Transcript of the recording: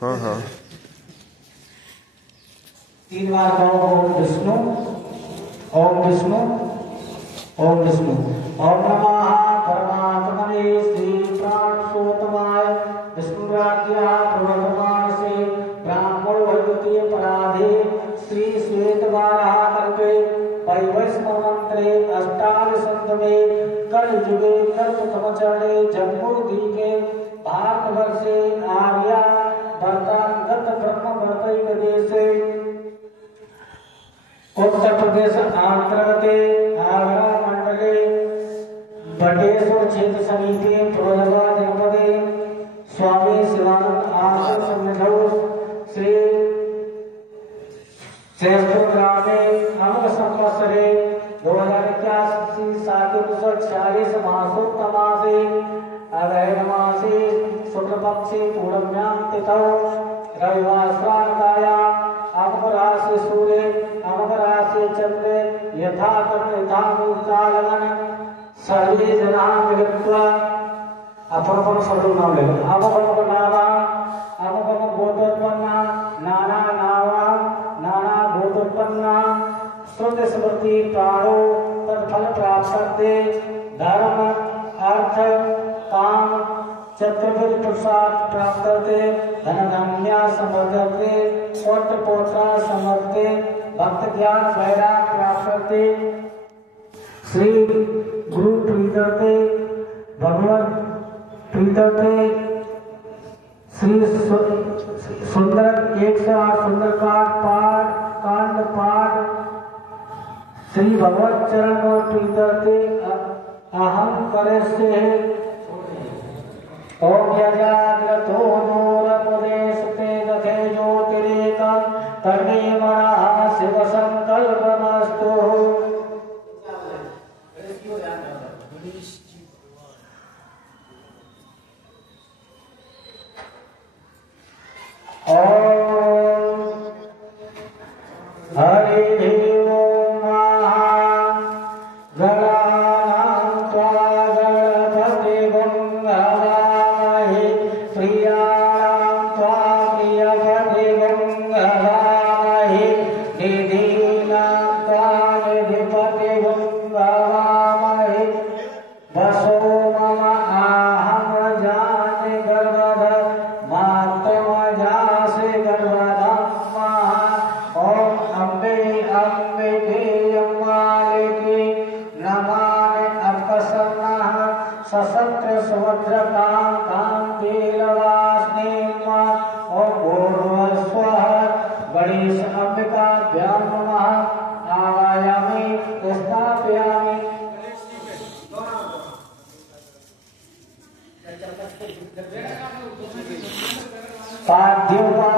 हाँ हाँ 3 बार कहो ओम विष्णु ओम विष्णु ओम विष्णु। ओम नमः परमात्मने श्री प्राणोत्तमाय विष्णुराज्ञा प्रवर्तमानसे ब्राह्मण वैदिकीय पराधे श्री श्वेतवाराह कल्पे वैवस्वत मंत्रे अष्टादशतमे कल युगे कल्पतम चरणे जम्बूद्वीपे भारतवर्षे आर्या वर्तांगत ब्रह्म वर्तैक देशे उत्तर प्रदेश अंतर्गते आगरा मंडले बटेश्वर क्षेत्र समिति फिरोजाबाद जनपदे स्वामी शिवानंद आश्रम सन्निधौ श्री श्रेष्ठ ग्रामे अमृत संवत्सरे 2081 सातिपुरुष मासोत्तमासे अग्रहण मासे शुक्ल पक्षे पूर्णम्यां तिथौ रविवासराकायां अमकरासि सूर्ये अमकरासि चंद्रे यथा कर्म यथा मुक्तालगन सर्वे जनाः मिलित्वा अपन सर्वनाम ले अमकम नामा अमकम गोत्रोत्पन्ना नाना नावा नाना गोत्रोत्पन्ना श्रुति स्मृति प्राणो तत्फल प्राप्ते धर्म अर्थ काम चतुर्विध पुरुषार्थ प्राप्ते धन धान्य समृद्धते पौत्र पौत्रा समृद्धते भक्त ज्ञान वैराग प्राप्ते श्री गुरु प्रीतते भगवत प्रीतते श्री सुंदर 108 सुंदरकांड पाठ श्री भगवत चरण और प्रीतते अहम करेष्ये ओम यजाग्रतो नूरमुदेशते दखे ज्योतिरेकं तन्मे मनः शिव संकल्पमस्तु। ओम हरि ओम गणानां त्वा गणपति गंगामहि प्रियाणां त्वा प्रियपति गंगामहि निधीनां त्वा निधिपति गंगामहि वसो मम आहं जाने गर्भध मातम जासे गर्भधम्मा। ओम अम्बे अम्बिके अम्बालिके नमामि अपसन्नः सशस्त्र सुभद्रकां कान्तिलवास्नीम्। ओम भूर्भुवस्वः गणेश अंबिकाभ्यां नमः। आवायामि स्थापयामि। पाद्योपा